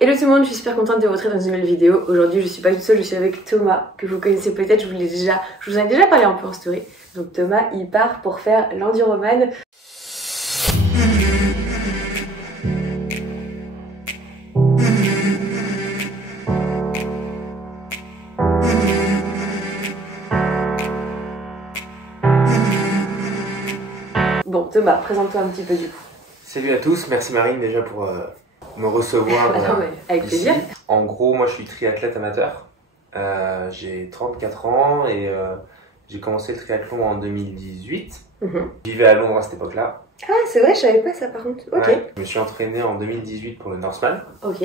Hello tout le monde, je suis super contente de vous retrouver dans une nouvelle vidéo. Aujourd'hui, je suis pas toute seule, je suis avec Thomas, que vous connaissez peut-être, je vous en ai déjà parlé un peu en story. Donc Thomas, il part pour faire l'enduroman. Bon, Thomas, présente-toi un petit peu du coup. Salut à tous, merci Marine déjà pour me recevoir avec ici. plaisir. En gros, moi je suis triathlète amateur, j'ai 34 ans et j'ai commencé le triathlon en 2018. Je vivais à Londres à cette époque-là. Ah c'est vrai, je savais pas ça par contre. Ok. Ouais, je me suis entraîné en 2018 pour le Norseman Ok.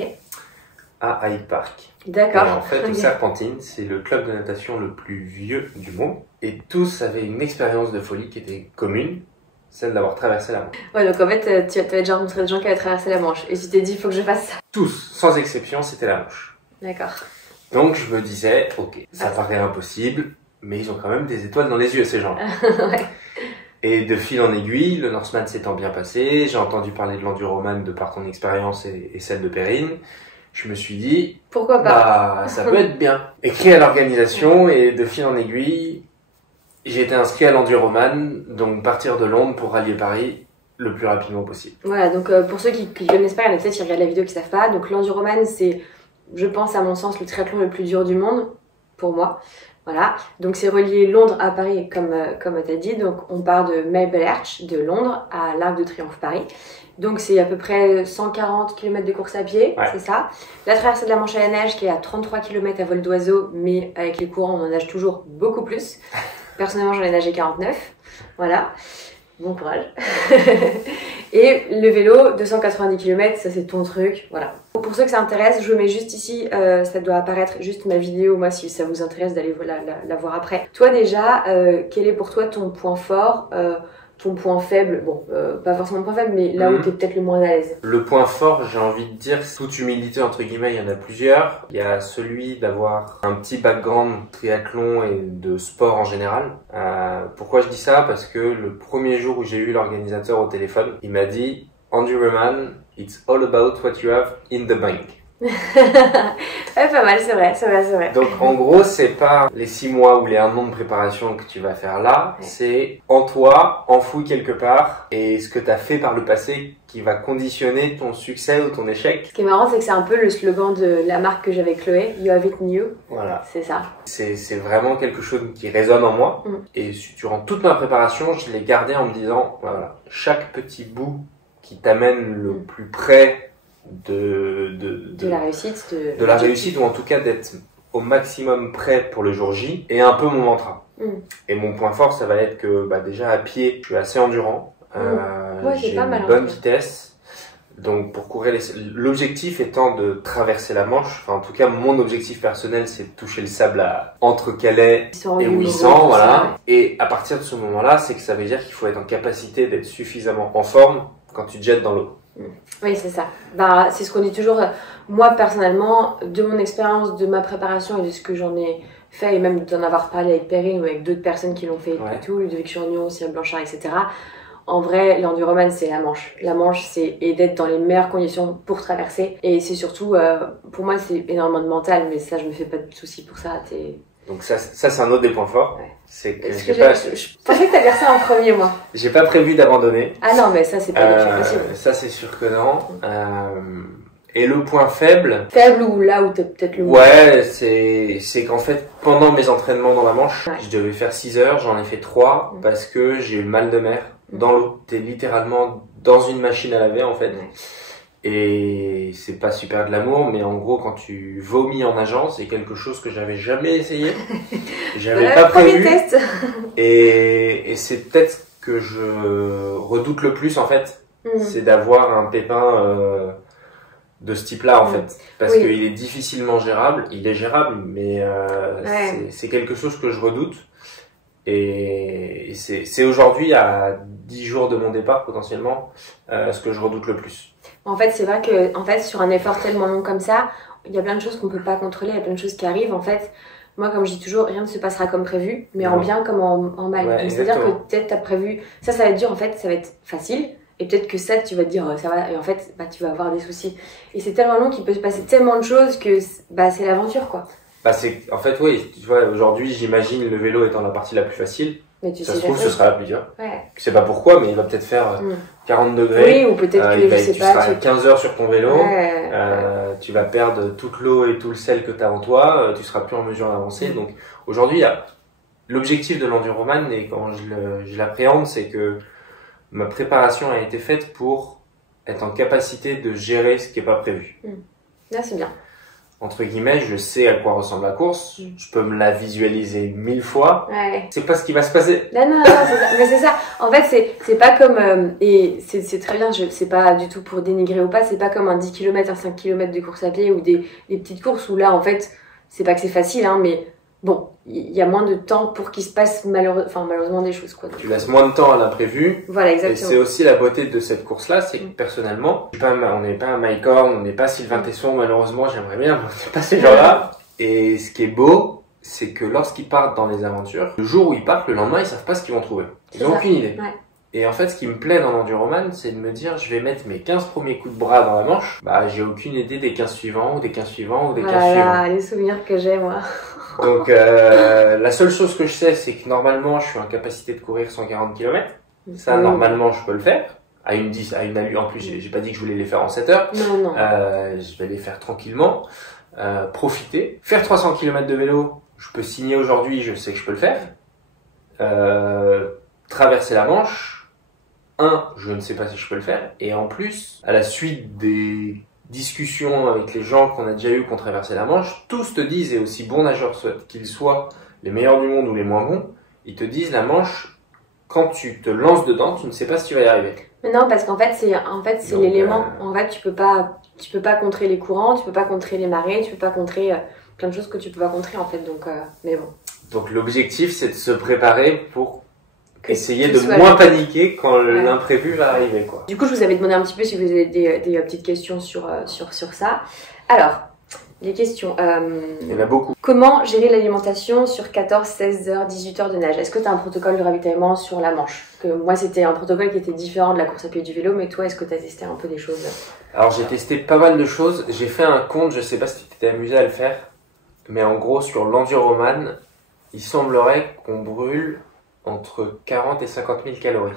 à Hyde Park. D'accord. Et en fait, au Serpentine, c'est le club de natation le plus vieux du monde. Et tous avaient une expérience de folie qui était commune, celle d'avoir traversé la Manche. Ouais, donc en fait, tu avais déjà rencontré des gens qui avaient traversé la Manche et tu t'es dit, il faut que je fasse ça. Tous, sans exception, c'était la Manche. D'accord. Donc je me disais, ok, ça paraît impossible, mais ils ont quand même des étoiles dans les yeux, ces gens. Ouais. Et de fil en aiguille, le Norseman s'étant bien passé, j'ai entendu parler de l'enduroman de par ton expérience et celle de Perrine. Je me suis dit, pourquoi pas, bah, ça peut être bien. Écrit à l'organisation et de fil en aiguille, j'ai été inscrit à l'enduroman, donc partir de Londres pour rallier Paris le plus rapidement possible. Voilà, donc pour ceux qui connaissent pas, il y en a peut-être qui regardent la vidéo qui savent pas. Donc l'enduroman, c'est, je pense à mon sens, le triathlon le plus dur du monde, pour moi. Voilà, donc c'est relié Londres à Paris, comme tu as dit. Donc on part de Maple Arch, de Londres, à l'Arc de Triomphe Paris. Donc c'est à peu près 140 km de course à pied, ouais. C'est ça. La traversée de la Manche à la nage qui est à 33 km à vol d'oiseau, mais avec les courants on en nage toujours beaucoup plus. Personnellement j'en ai nagé 49, voilà. Bon courage. Et le vélo, 290 km, ça c'est ton truc, voilà. Pour ceux que ça intéresse, je mets juste ici, ça doit apparaître juste ma vidéo, moi si ça vous intéresse d'aller la voir après. Toi déjà, quel est pour toi ton point fort, ton point faible, bon, pas forcément le point faible, mais là où tu es peut-être le moins à l'aise? Le point fort, j'ai envie de dire, toute humilité entre guillemets, il y en a plusieurs. Il y a celui d'avoir un petit background triathlon et de sport en général. Pourquoi je dis ça? Parce que le premier jour où j'ai eu l'organisateur au téléphone, il m'a dit « Enduroman, it's all about what you have in the bank ». Ouais, pas mal, c'est vrai, c'est vrai, c'est vrai. Donc en gros, c'est pas les 6 mois ou les 1 an de préparation que tu vas faire là, c'est en toi, enfoui quelque part, et ce que tu as fait par le passé qui va conditionner ton succès ou ton échec. Ce qui est marrant, c'est que c'est un peu le slogan de la marque que j'avais Chloé, You Have It in You. Voilà. C'est ça. C'est vraiment quelque chose qui résonne en moi. Et durant toute ma préparation, je l'ai gardé en me disant, voilà, chaque petit bout qui t'amène le plus près de la réussite, de la réussite, ou en tout cas d'être au maximum prêt pour le jour J, et un peu mon mantra. Et mon point fort, ça va être que déjà à pied, je suis assez endurant, ouais, j'ai une bonne vitesse, donc pour courir l'objectif étant de traverser la Manche, enfin en tout cas mon objectif personnel c'est de toucher le sable entre Calais et 800, voilà. Et à partir de ce moment-là, c'est que ça veut dire qu'il faut être en capacité d'être suffisamment en forme quand tu te jettes dans l'eau. Oui, c'est ça. Bah, c'est ce qu'on dit toujours. Moi, personnellement, de mon expérience, de ma préparation et de ce que j'en ai fait, et même d'en avoir parlé avec Perrine ou avec d'autres personnes qui l'ont fait et tout, Ludovic Churignon, Cyril Blanchard, etc. En vrai, l'enduroman, c'est la Manche. La Manche, c'est d'être dans les meilleures conditions pour traverser. Et c'est surtout, pour moi, c'est énormément de mental, mais ça, je me fais pas de soucis pour ça. Donc ça c'est un autre des points forts. Ouais. C'est que je pensais que t'allais dire ça en premier, moi. J'ai pas prévu d'abandonner. Ah non, mais ça, c'est pas possible. Ça, c'est sûr que non. Et le point faible... Faible ou là où t'es peut-être le... Ouais, c'est qu'en fait, pendant mes entraînements dans la Manche, je devais faire 6 heures, j'en ai fait 3 parce que j'ai eu le mal de mer dans l'eau. T'es littéralement dans une machine à laver, en fait. Et c'est pas super de l'amour, mais en gros, quand tu vomis en nageant, c'est quelque chose que j'avais jamais essayé. J'avais pas prévu. Test. Et c'est peut-être ce que je redoute le plus, en fait. C'est d'avoir un pépin de ce type-là, en fait. Parce qu'il est difficilement gérable. Il est gérable, mais c'est quelque chose que je redoute. Et c'est aujourd'hui, à 10 jours de mon départ, potentiellement, ce que je redoute le plus. En fait, c'est vrai que sur un effort tellement long comme ça, il y a plein de choses qu'on peut pas contrôler, il y a plein de choses qui arrivent. En fait, moi, comme je dis toujours, rien ne se passera comme prévu, mais en bien comme en mal. Donc, c'est-à-dire que peut-être t'as prévu, ça va être dur, en fait, ça va être facile, Et peut-être que ça, tu vas te dire, ça va, et en fait, bah, tu vas avoir des soucis. Et c'est tellement long qu'il peut se passer tellement de choses que bah, c'est l'aventure, quoi. Bah en fait, oui, tu vois, aujourd'hui, j'imagine le vélo étant la partie la plus facile. Mais tu ça sais se trouve, ce sera la plus dure. Ouais. Je sais pas pourquoi, mais il va peut-être faire 40 degrés. Oui, ou peut-être que, je sais tu pas. seras 15 heures sur ton vélo. Ouais. Tu vas perdre toute l'eau et tout le sel que tu as en toi. Tu seras plus en mesure d'avancer. Donc, aujourd'hui, l'objectif de l'enduroman, et quand je l'appréhende, c'est que ma préparation a été faite pour être en capacité de gérer ce qui n'est pas prévu. Là, c'est bien. Entre guillemets, je sais à quoi ressemble la course, je peux me la visualiser 1000 fois. Ouais. C'est pas ce qui va se passer. Non, c'est ça. Mais c'est ça. En fait, c'est pas comme, et c'est très bien, c'est pas du tout pour dénigrer ou pas, c'est pas comme un 10 km, un 5 km de course à pied ou des petites courses où là, en fait, c'est pas que c'est facile, hein, mais bon, il y a moins de temps pour qu'il se passe malheureusement des choses, quoi. Donc, tu laisses moins de temps à l'imprévu. Voilà, exactement. Et c'est aussi la beauté de cette course-là, c'est que personnellement, on n'est pas Mike Horn, on n'est pas Sylvain Tesson, malheureusement, j'aimerais bien, mais on n'est pas ces gens-là. Et ce qui est beau, c'est que lorsqu'ils partent dans les aventures, le jour où ils partent, le lendemain, ils savent pas ce qu'ils vont trouver. Ils n'ont aucune idée. Ouais. Et en fait, ce qui me plaît dans l'enduroman, c'est de me dire, je vais mettre mes 15 premiers coups de bras dans la manche. Bah, j'ai aucune idée des 15 suivants, ou des 15 suivants, ou des 15 suivants. Les souvenirs que j'ai, moi. Donc, la seule chose que je sais, c'est que normalement, je suis en capacité de courir 140 km. Ça, normalement, je peux le faire. À une allure. En plus, j'ai pas dit que je voulais les faire en 7 heures. Non. Je vais les faire tranquillement. Profiter. Faire 300 km de vélo, je peux signer aujourd'hui, je sais que je peux le faire. Traverser la Manche, je ne sais pas si je peux le faire. Et en plus, à la suite des discussions avec les gens qu'on a déjà eu qui ont traversé la Manche, tous te disent, et aussi bons nageurs qu'ils soient, les meilleurs du monde ou les moins bons, ils te disent la Manche, quand tu te lances dedans, tu ne sais pas si tu vas y arriver. Mais non, parce qu'en fait, c'est l'élément. En fait, tu peux pas contrer les courants, tu peux pas contrer les marées, tu peux pas contrer plein de choses que tu peux pas contrer, en fait. Donc, mais bon. Donc, l'objectif, c'est de se préparer pour essayer de moins paniquer quand l'imprévu va arriver, quoi. Du coup, je vous avais demandé un petit peu si vous avez des petites questions sur ça. Alors, les questions. Il y en a beaucoup. Comment gérer l'alimentation sur 14, 16 heures, 18 heures de nage? Est-ce que tu as un protocole de ravitaillement sur la Manche? Que moi, c'était un protocole qui était différent de la course à pied et du vélo, mais toi, est-ce que tu as testé un peu des choses? Alors, j'ai testé pas mal de choses. J'ai fait un compte, je sais pas si tu t'étais amusé à le faire, mais en gros, sur l'enduroman, il semblerait qu'on brûle entre 40 et 50 000 calories.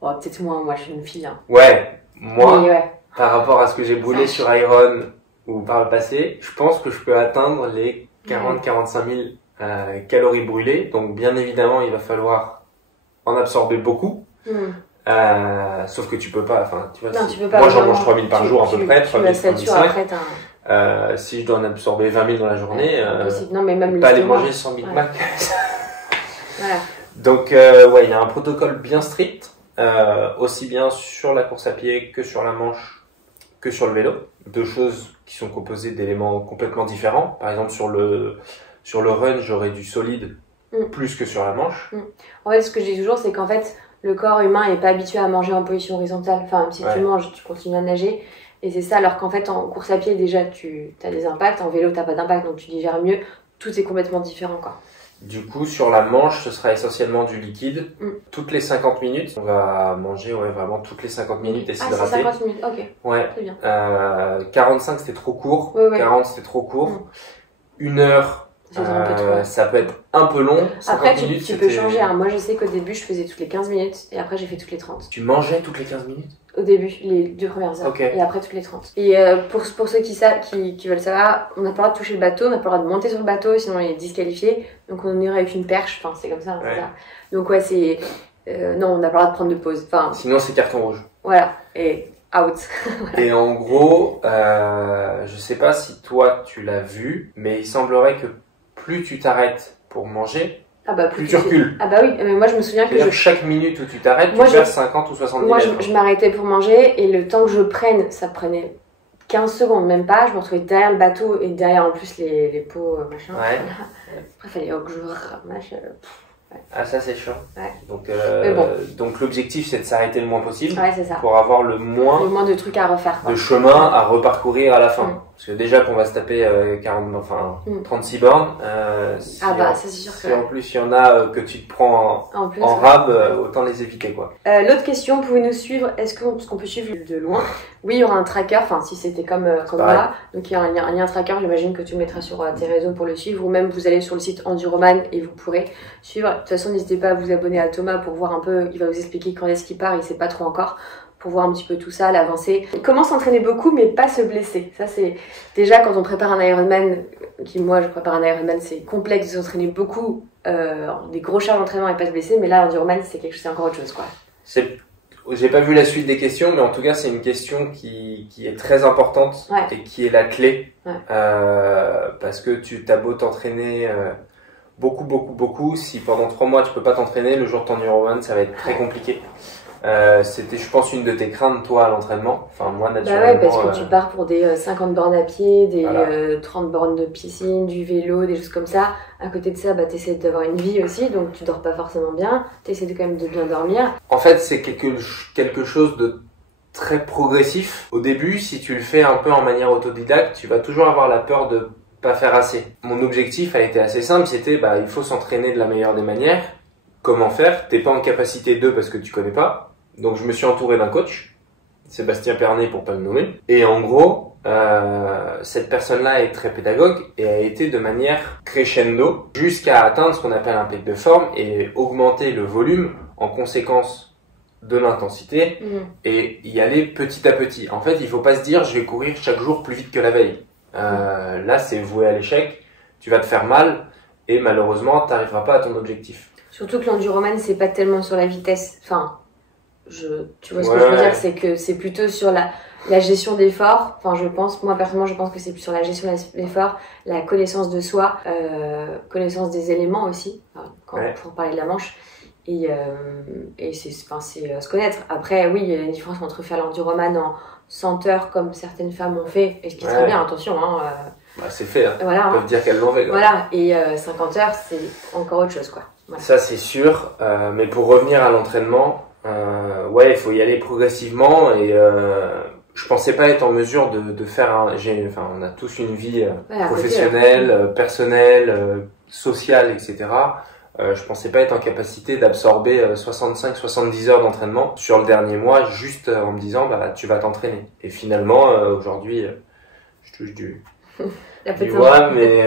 Oh, peut-être moi je suis une fille. Hein. Ouais, moi, par rapport à ce que j'ai brûlé sur Iron ou par le passé, je pense que je peux atteindre les 40-45 000 calories brûlées. Donc bien évidemment, il va falloir en absorber beaucoup. Sauf que tu peux pas, enfin, tu vois, tu peux pas moi j'en mange 3000 par jour à peu près, 3005. Si je dois en absorber 20 000 dans la journée, non, mais même pas aller manger 100 Big Mac. Voilà. Donc, il y a un protocole bien strict, aussi bien sur la course à pied que sur la Manche, que sur le vélo. Deux choses qui sont composées d'éléments complètement différents. Par exemple, sur le run, j'aurais du solide plus que sur la Manche. En fait, ce que je dis toujours, c'est qu'en fait, le corps humain n'est pas habitué à manger en position horizontale. Enfin, si tu manges, tu continues à nager. Et c'est ça, alors qu'en fait, en course à pied, déjà, tu as des impacts. En vélo, tu n'as pas d'impact, donc tu digères mieux. Tout est complètement différent, quoi. Du coup, sur la Manche, ce sera essentiellement du liquide. Toutes les 50 minutes, on va manger vraiment toutes les 50 minutes et s'hydrater. C'est 50 minutes, ok. Ouais. Très bien. 45, c'était trop court. 40, c'était trop court. 1 heure, ça peut être un peu long. Après, tu peux changer. Hein. Moi, je sais qu'au début, je faisais toutes les 15 minutes et après, j'ai fait toutes les 30. Tu mangeais toutes les 15 minutes? Au début, les 2 premières heures. Et après, toutes les 30. Et pour ceux qui veulent savoir, on n'a pas le droit de toucher le bateau, on n'a pas le droit de monter sur le bateau, sinon on est disqualifié. Donc on irait avec une perche, enfin c'est comme ça. C'est ça. Donc c'est... non, on n'a pas le droit de prendre de pause. Sinon c'est carton rouge. Voilà, et out. Et en gros, je sais pas si toi tu l'as vu, mais il semblerait que plus tu t'arrêtes pour manger, plus tu recules. Ah bah oui, mais moi je me souviens que chaque minute où tu t'arrêtes, tu perds 50 ou 70 mètres. Moi je m'arrêtais pour manger et le temps que je prenne, ça prenait 15 secondes, même pas. Je me retrouvais derrière le bateau et derrière en plus les pots, machin. Ouais. Après, il fallait que je ramasse. Ah, ça c'est chiant. Ouais. Donc l'objectif c'est de s'arrêter le moins possible c'est ça. pour avoir le moins de trucs à refaire. De chemin à reparcourir à la fin. Parce que déjà qu'on va se taper 36 bornes, ça c'est sûr si en plus il y en a que tu te prends en rab, autant les éviter quoi. L'autre question, pouvez nous suivre, parce qu'on peut suivre de loin? Oui, il y aura un tracker, enfin si c'était comme là, donc il y a un lien tracker, j'imagine que tu le mettras sur tes réseaux pour le suivre, ou même vous allez sur le site Enduroman et vous pourrez suivre. De toute façon, n'hésitez pas à vous abonner à Thomas pour voir un peu, il va vous expliquer quand est-ce qu'il part, il sait pas trop encore, pour voir un petit peu tout ça, l'avancée. Comment s'entraîner beaucoup mais pas se blesser. Ça c'est déjà quand on prépare un Ironman, moi je prépare un Ironman, c'est complexe de s'entraîner beaucoup, des gros charges d'entraînement et pas se blesser, mais là l'enduroman c'est encore autre chose quoi. J'ai pas vu la suite des questions, mais en tout cas c'est une question qui est très importante et qui est la clé, parce que tu t'as beau t'entraîner beaucoup, si pendant 3 mois tu peux pas t'entraîner, le jour de ton Ironman ça va être très compliqué. C'était je pense une de tes craintes toi à l'entraînement, enfin moi naturellement. Bah ouais, parce que tu pars pour des 50 bornes à pied, des 30 bornes de piscine, du vélo, des choses comme ça. À côté de ça, t'essaies d'avoir une vie aussi, donc tu dors pas forcément bien, t'essaies quand même de bien dormir. En fait c'est quelque chose de très progressif. Au début, si tu le fais un peu en manière autodidacte, tu vas toujours avoir la peur de pas faire assez. Mon objectif a été assez simple, c'était il faut s'entraîner de la meilleure des manières. Comment faire? T'es pas en capacité de parce que tu connais pas. Donc je me suis entouré d'un coach, Sébastien Pernet pour pas le nommer. Et en gros, cette personne-là est très pédagogue et a été de manière crescendo jusqu'à atteindre ce qu'on appelle un pic de forme et augmenter le volume en conséquence de l'intensité et y aller petit à petit. En fait, il faut pas se dire je vais courir chaque jour plus vite que la veille. Là, c'est voué à l'échec. Tu vas te faire mal et malheureusement, t'arriveras pas à ton objectif. Surtout que l'enduroman, c'est pas tellement sur la vitesse. Enfin, tu vois ce que je veux dire, c'est que c'est plutôt sur la gestion d'effort. Enfin, moi personnellement, je pense que c'est plus sur la gestion d'effort, la connaissance de soi, connaissance des éléments aussi, pour parler de la manche. Et c'est se connaître. Après, oui, il y a une différence entre faire l'enduroman en 100 heures comme certaines femmes ont fait, et ce qui est très bien, attention. C'est fait, voilà, ils peuvent dire qu'elles l'ont fait. Voilà, et 50 heures, c'est encore autre chose, quoi. Voilà. Ça, c'est sûr. Mais pour revenir à l'entraînement, il faut y aller progressivement et je pensais pas être en mesure de faire on a tous une vie professionnelle, personnelle, sociale, etc. Je pensais pas être en capacité d'absorber 65-70 heures d'entraînement sur le dernier mois juste en me disant tu vas t'entraîner. Et finalement aujourd'hui je touche du bois, mais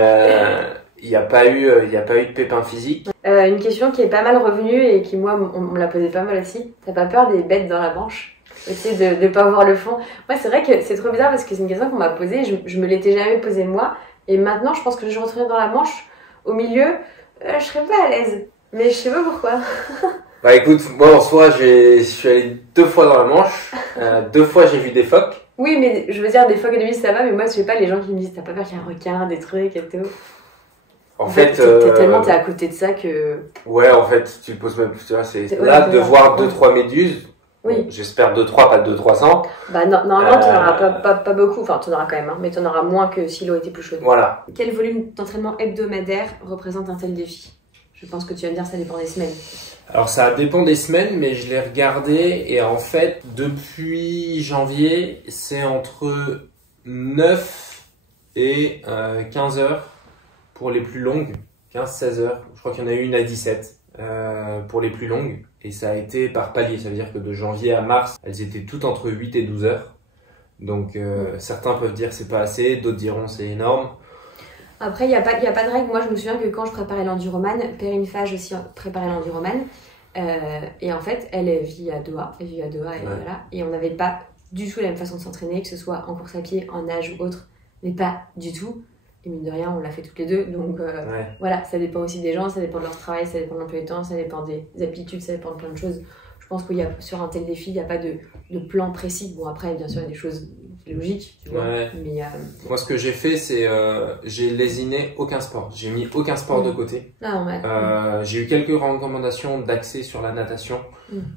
il n'y a pas eu de pépin physique. Une question qui est pas mal revenue et qui moi on me l'a posé pas mal aussi. T'as pas peur des bêtes dans la Manche? Essayer de pas voir le fond. Moi c'est vrai que c'est trop bizarre parce que c'est une question qu'on m'a posée. Je me l'étais jamais posée moi et maintenant je pense que je retournerai dans la Manche au milieu. Je serais pas à l'aise, mais je sais pas pourquoi. Écoute, moi en soi, je suis allé 2 fois dans la Manche, 2 fois j'ai vu des phoques. Oui, mais je veux dire, des phoques et des ça va, mais moi je sais pas les gens qui me disent t'as pas peur qu'il y ait un requin, des trucs et tout. En fait, t'es à côté de ça que... Ouais, en fait, tu le poses même plus, tu vois, c'est là de voir 2-3 méduses. Oui. Bon, j'espère 2-3, pas 200-300. Normalement, t'en auras pas beaucoup, enfin t'en auras quand même, mais t'en auras moins que si l'eau était plus chaude. Voilà. Quel volume d'entraînement hebdomadaire représente un tel défi? Je pense que tu vas me dire ça dépend des semaines. Alors ça dépend des semaines, mais je l'ai regardé et en fait, depuis janvier, c'est entre 9 et 15 heures pour les plus longues, 15-16 heures. Je crois qu'il y en a eu une à 17 pour les plus longues. Et ça a été par palier, ça veut dire que de janvier à mars, elles étaient toutes entre 8 et 12 heures. Donc certains peuvent dire c'est pas assez, d'autres diront c'est énorme. Après, il n'y a pas de règle. Moi, je me souviens que quand je préparais l'enduroman, Perrine Fage aussi préparait l'enduroman. Et en fait, elle vit à Doha. Voilà. Et on n'avait pas du tout la même façon de s'entraîner, que ce soit en course à pied, en nage ou autre. Mais pas du tout. Et mine de rien, on l'a fait toutes les deux. Donc voilà, ça dépend aussi des gens, ça dépend de leur travail, ça dépend de l'emploi du temps, ça dépend des aptitudes, ça dépend de plein de choses. Je pense qu'il y a sur un tel défi, il n'y a pas de plan précis. Bon, après, bien sûr, il y a des choses logiques, tu vois. Mais, moi, ce que j'ai fait, c'est j'ai lésiné aucun sport. J'ai mis aucun sport de côté. J'ai eu quelques recommandations d'accès sur la natation.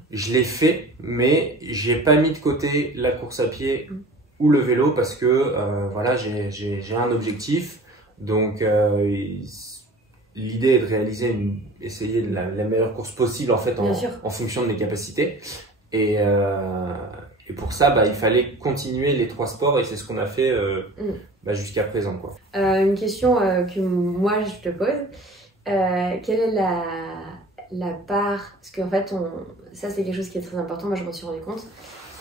Je l'ai fait, mais j'ai pas mis de côté la course à pied ou le vélo parce que voilà, j'ai un objectif. Donc l'idée est de réaliser essayer la meilleure course possible en fait en fonction de mes capacités. Et pour ça, il fallait continuer les 3 sports et c'est ce qu'on a fait jusqu'à présent, quoi. Une question que moi je te pose, quelle est la part, parce qu'en fait ça c'est quelque chose qui est très important, moi je m'en suis rendu compte,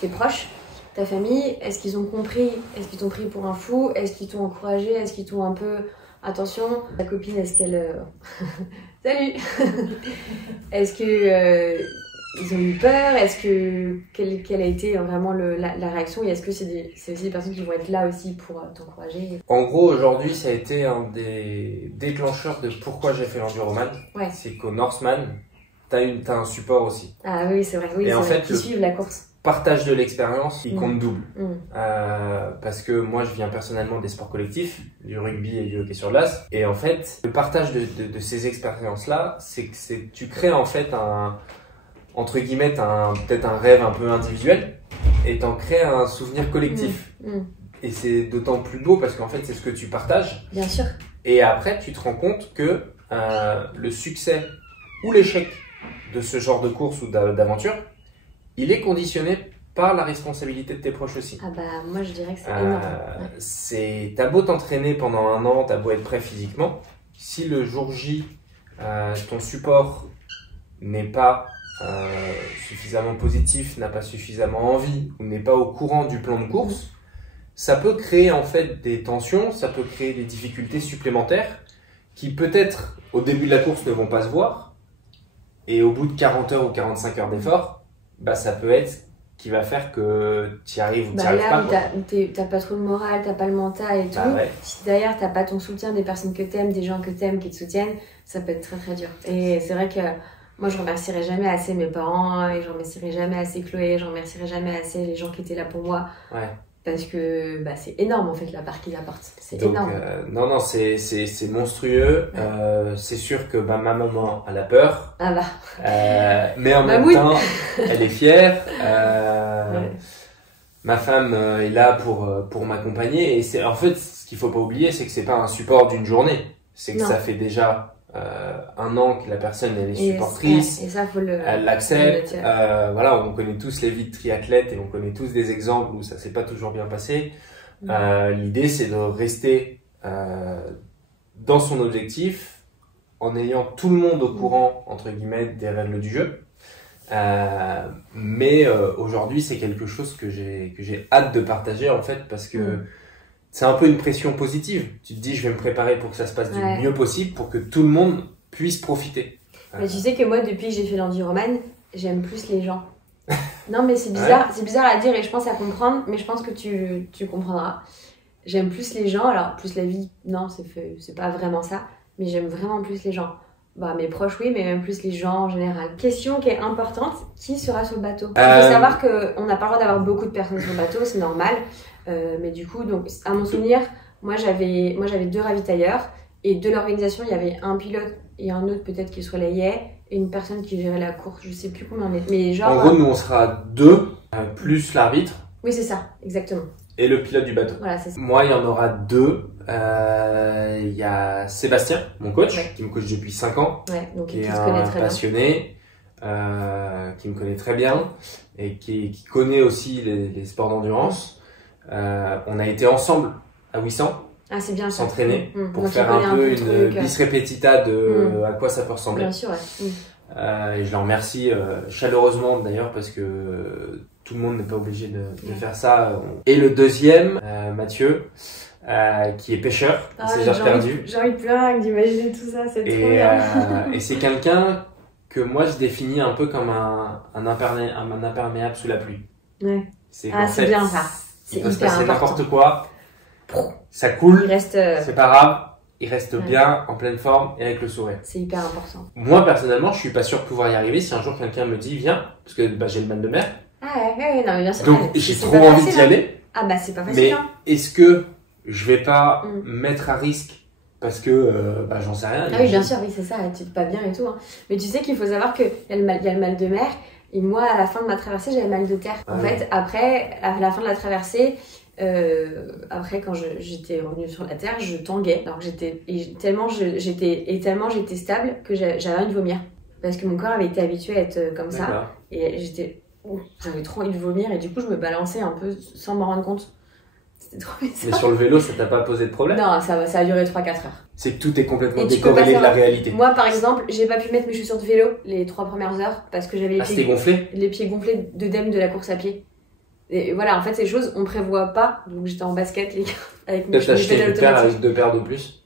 tes proches, ta famille, est-ce qu'ils ont compris, est-ce qu'ils t'ont pris pour un fou, est-ce qu'ils t'ont encouragé, est-ce qu'ils t'ont un peu, attention, ta copine, est-ce qu'elle... Salut. Est-ce que ils ont eu peur? Est-ce que quelle a été vraiment la réaction? Et est-ce que c'est aussi des personnes qui vont être là aussi pour t'encourager? En gros, aujourd'hui, ça a été un des déclencheurs de pourquoi j'ai fait l'enduroman. Ouais. C'est qu'au Norseman, t'as un support aussi. Ah oui, c'est vrai. Oui, et en fait, qui suivent la course. Partage de l'expérience, il compte double. Mmh. Parce que moi, je viens personnellement des sports collectifs, du rugby et du hockey sur glace. Et en fait, le partage de ces expériences-là, c'est que tu crées en fait entre guillemets, peut-être un rêve un peu individuel et t'en crées un souvenir collectif. Et c'est d'autant plus beau parce qu'en fait, c'est ce que tu partages. Bien sûr. Et après, tu te rends compte que le succès ou l'échec de ce genre de course ou d'aventure, il est conditionné par la responsabilité de tes proches aussi. Ah bah, moi, je dirais que c'est énorme. T'as beau t'entraîner pendant 1 an, t'as beau être prêt physiquement, si le jour J, ton support n'est pas suffisamment positif, n'a pas suffisamment envie ou n'est pas au courant du plan de course, ça peut créer en fait des tensions, ça peut créer des difficultés supplémentaires qui peut-être au début de la course ne vont pas se voir et au bout de 40 heures ou 45 heures d'effort, bah ça peut être qui va faire que tu y arrives ou tu n'y arrives pas. Là où t'as pas trop le moral, t'as pas le mental et tout, si derrière t'as pas ton soutien, des personnes que t'aimes, des gens que t'aimes qui te soutiennent, ça peut être très très dur. Et c'est vrai que moi, je remercierai jamais assez mes parents, et je remercierai jamais assez Chloé, je remercierai jamais assez les gens qui étaient là pour moi. Ouais. Parce que c'est énorme en fait la part qu'ils apportent. C'est énorme. Non, c'est monstrueux. Ouais. C'est sûr que ma maman, elle a peur. Ah bah. Mais en même temps, elle est fière. Ouais. Ma femme est là pour m'accompagner. Et en fait, ce qu'il faut pas oublier, c'est que c'est pas un support d'une journée. C'est que ça fait déjà 1 an que la personne elle est supportrice, et ça, elle l'accepte. Voilà, on connaît tous les vies de triathlètes et on connaît tous des exemples où ça s'est pas toujours bien passé. L'idée c'est de rester dans son objectif en ayant tout le monde au courant entre guillemets des règles du jeu. Mais aujourd'hui c'est quelque chose que j'ai hâte de partager en fait parce que c'est un peu une pression positive. Tu te dis, je vais me préparer pour que ça se passe du mieux possible, pour que tout le monde puisse profiter. Mais tu sais que moi, depuis que j'ai fait l'enduroman, j'aime plus les gens. Non, mais c'est bizarre, c'est bizarre à dire et je pense à comprendre, mais je pense que tu comprendras. J'aime plus les gens, alors plus la vie, non, c'est pas vraiment ça, mais j'aime vraiment plus les gens. Bah, mes proches, oui, mais même plus les gens en général. Question qui est importante, qui sera sur le bateau? Il faut savoir qu'on n'a pas le droit d'avoir beaucoup de personnes sur le bateau, c'est normal. Mais du coup, donc, à mon souvenir, moi j'avais 2 ravitailleurs et de l'organisation, il y avait un pilote et un autre peut-être qui se relayait et une personne qui gérait la course. Je sais plus combien on est. Mais genre, en gros, nous on sera 2 plus l'arbitre. Oui, c'est ça, exactement. Et le pilote du bateau. Voilà, c'est ça. Moi, il y en aura 2. Il y a Sébastien, mon coach, qui me coach depuis 5 ans. Ouais, donc qui est un passionné, qui me connaît très bien et qui connaît aussi les sports d'endurance. On a été ensemble à 800 s'entraîner pour donc faire un peu une bis repetita de à quoi ça peut ressembler. Bien sûr, ouais. Et je le remercie chaleureusement d'ailleurs parce que tout le monde n'est pas obligé de faire ça. Et le deuxième, Mathieu, qui est pêcheur, c'est déjà perdu. J'ai envie de pleurer d'imaginer tout ça, c'est trop bien. Et c'est quelqu'un que moi je définis un peu comme un imperméable sous la pluie. Ouais. C'est bien ça. Il peut se passer n'importe quoi, ça coule, c'est pas grave, il reste bien, en pleine forme et avec le sourire. C'est hyper important. Moi personnellement, je suis pas sûr de pouvoir y arriver si un jour quelqu'un me dit viens, parce que j'ai le mal de mer. Ah ouais, non mais bien sûr. Donc j'ai trop envie d'y aller. Ah bah c'est pas facile. Mais est-ce que je vais pas mettre à risque parce que j'en sais rien. Ah oui, bien sûr, oui, c'est ça, tu te pas bien et tout. Hein. Mais tu sais qu'il faut savoir qu'il y a le mal de mer. Et moi, à la fin de ma traversée, j'avais mal de terre. En fait, après, à la fin de la traversée, après, quand j'étais revenue sur la terre, je tanguais. Alors tellement j'étais stable que j'avais envie de vomir. Parce que mon corps avait été habitué à être comme ça. Et j'avais trop envie de vomir. Et du coup, je me balançais un peu sans m'en rendre compte. C'était trop bizarre. Mais sur le vélo, ça t'a pas posé de problème? Non, ça a duré 3-4 heures. C'est que tout est complètement Et tu peux pas décorrélé de la savoir. réalité. Moi, par exemple, j'ai pas pu mettre mes chaussures de vélo les 3 premières heures parce que j'avais Ah, c'était gonflé? les pieds gonflés d'œdème de la course à pied. Et voilà, en fait, ces choses, on prévoit pas. Donc, j'étais en basket, les gars, avec mes Peut-être acheter pédales une paire automatiques. avec 2 paires de plus.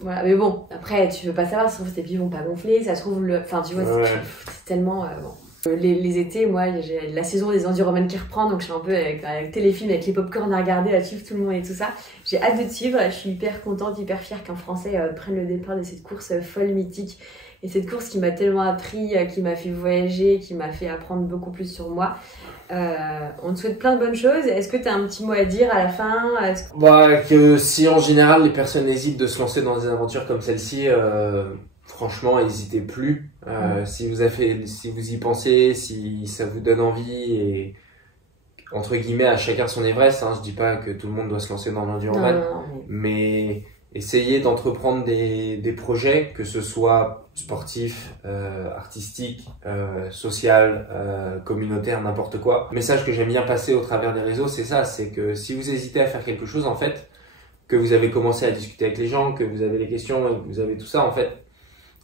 Voilà, mais bon, après, tu veux pas savoir, ça se trouve tes pieds vont pas gonfler, ça se trouve Enfin, tu vois, Ouais. c'est tellement... bon. Les étés, moi, j'ai la saison des enduroman qui reprend, donc je suis un peu avec téléfilm, avec les popcorn à regarder, à suivre tout le monde et tout ça. J'ai hâte de te suivre, je suis hyper contente, hyper fière qu'un Français prenne le départ de cette course folle, mythique. Et cette course qui m'a tellement appris, qui m'a fait voyager, qui m'a fait apprendre beaucoup plus sur moi. On te souhaite plein de bonnes choses. Est-ce que tu as un petit mot à dire à la fin? Bah, que si en général les personnes hésitent de se lancer dans des aventures comme celle-ci, franchement, n'hésitez plus. Si vous y pensez, si ça vous donne envie, et entre guillemets, à chacun son Everest, hein, je dis pas que tout le monde doit se lancer dans l'enduroman, mais essayez d'entreprendre des projets, que ce soit sportif, artistique, social, communautaire, n'importe quoi. Le message que j'aime bien passer au travers des réseaux, c'est ça, c'est que si vous hésitez à faire quelque chose, en fait, que vous avez commencé à discuter avec les gens, que vous avez les questions et que vous avez tout ça, en fait,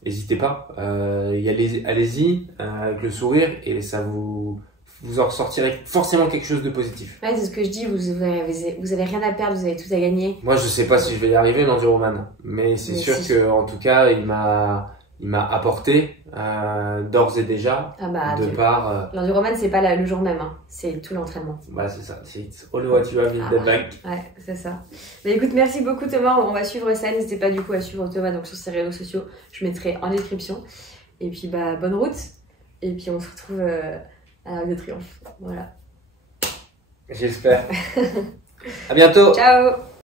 n'hésitez pas, allez-y avec le sourire, et ça vous en ressortirez forcément quelque chose de positif. Ouais, c'est ce que je dis, vous avez rien à perdre, vous avez tout à gagner. Moi, je sais pas si je vais y arriver, l'enduroman, mais c'est sûr que, en tout cas, il m'a apporté, d'ores et déjà, par... L'enduroman, c'est pas le jour même, hein. C'est tout l'entraînement. Bah, c'est ça, c'est all what you have in the bank. Ouais, c'est ça. Mais écoute, merci beaucoup Thomas, on va suivre ça, n'hésitez pas du coup à suivre Thomas donc, sur ses réseaux sociaux, je mettrai en description. Et puis, bah, bonne route, et puis on se retrouve à l'Arc de Triomphe. Voilà. J'espère. À bientôt. Ciao.